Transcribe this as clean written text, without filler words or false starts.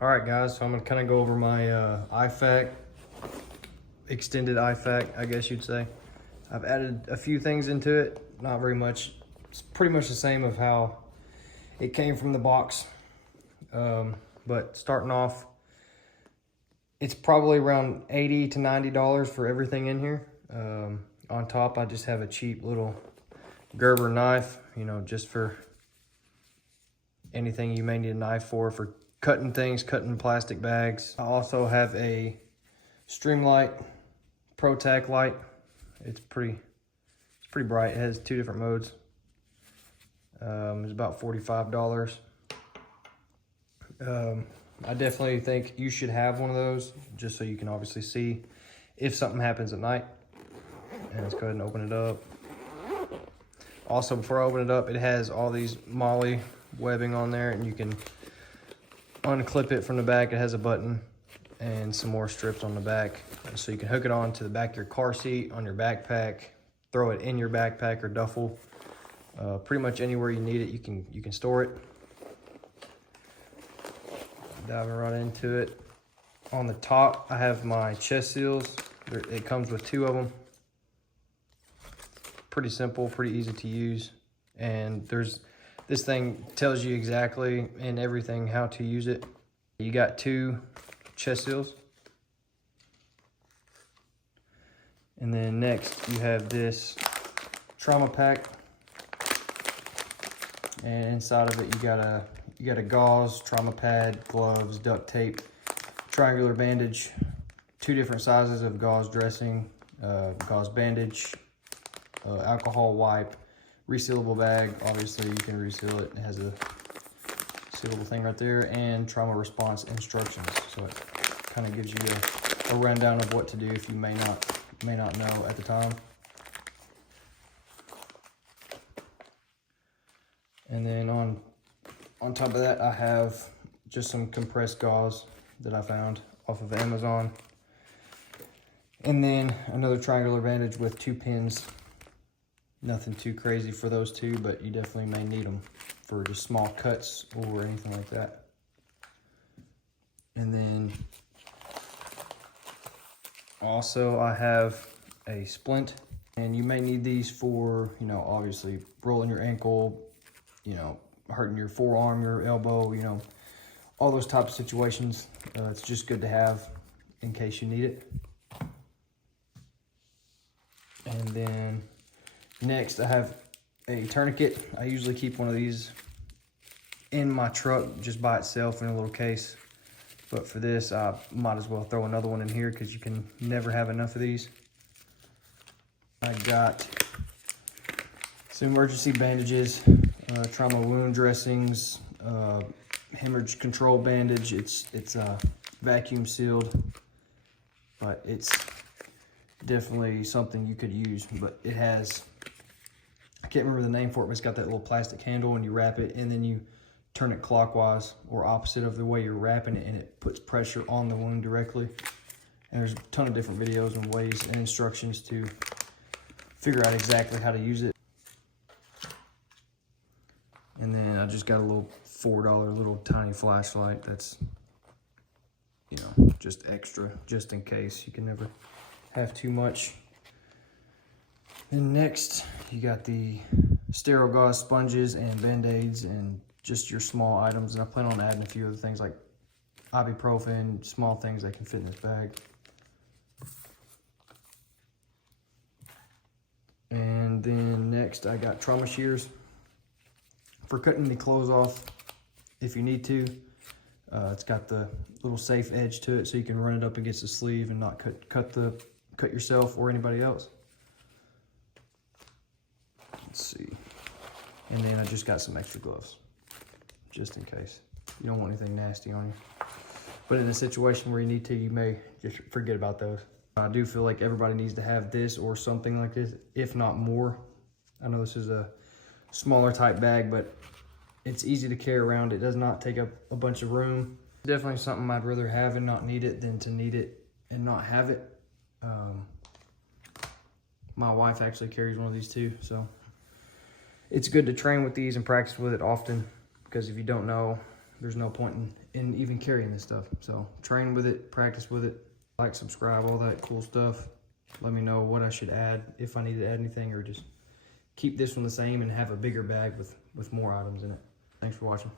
All right, guys, so I'm gonna kind of go over my Ifak, extended Ifak, I guess you'd say. I've added a few things into it, not very much. It's pretty much the same of how it came from the box. But starting off, it's probably around $80 to $90 for everything in here. On top, I just have a cheap little Gerber knife, you know, just for anything you may need a knife for cutting things, cutting plastic bags. I also have a Streamlight ProTac light. It's pretty bright. It has two different modes. It's about $45. I definitely think you should have one of those just so you can obviously see if something happens at night. And let's go ahead and open it up. Also, before I open it up, it has all these MOLLE webbing on there, and you can unclip it from the back. It has a button and some more strips on the back, so you can hook it on to the back of your car seat, on your backpack, throw it in your backpack or duffel. Pretty much anywhere you need it, you can store it. Diving right into it. On the top, I have my chest seals. It comes with two of them. Pretty simple, pretty easy to use. And this thing tells you exactly and everything how to use it. You got two chest seals. And then next you have this trauma pack. And inside of it you got a gauze, trauma pad, gloves, duct tape, triangular bandage, two different sizes of gauze dressing, gauze bandage, alcohol wipe, resealable bag. Obviously you can reseal it. It has a sealable thing right there, and trauma response instructions. So it kind of gives you a rundown of what to do if you may not know at the time. And then on top of that, I have just some compressed gauze that I found off of Amazon. And then another triangular bandage with two pins. Nothing too crazy for those two, but you definitely may need them for just small cuts or anything like that. And then also I have a splint, and you may need these for, you know, obviously rolling your ankle, you know, hurting your forearm, your elbow, you know, all those types of situations. It's just good to have in case you need it. And then next, I have a tourniquet. I usually keep one of these in my truck just by itself in a little case. But for this, I might as well throw another one in here because you can never have enough of these. I got some emergency bandages, trauma wound dressings, hemorrhage control bandage. It's vacuum sealed, but it's definitely something you could use. But it has, I can't remember the name for it, but it's got that little plastic handle, and you wrap it and then you turn it clockwise or opposite of the way you're wrapping it, and it puts pressure on the wound directly. And there's a ton of different videos and ways and instructions to figure out exactly how to use it. And then I just got a little $4 little tiny flashlight that's, you know, just extra, just in case. You can never have too much. Then next, you got the sterile gauze sponges and band-aids and just your small items. And I plan on adding a few other things like ibuprofen, small things that can fit in this bag. And then next, I got trauma shears for cutting the clothes off if you need to. It's got the little safe edge to it, so you can run it up against the sleeve and not cut yourself or anybody else. Let's see. And then I just got some extra gloves, just in case. You don't want anything nasty on you. But in a situation where you need to, you may just forget about those. I do feel like everybody needs to have this or something like this, if not more. I know this is a smaller type bag, but it's easy to carry around. It does not take up a bunch of room. Definitely something I'd rather have and not need it than to need it and not have it. My wife actually carries one of these too, so it's good to train with these and practice with it often, because if you don't know, there's no point in even carrying this stuff. So train with it, practice with it, like, subscribe, all that cool stuff. Let me know what I should add, if I need to add anything, or just keep this one the same and have a bigger bag with more items in it. Thanks for watching.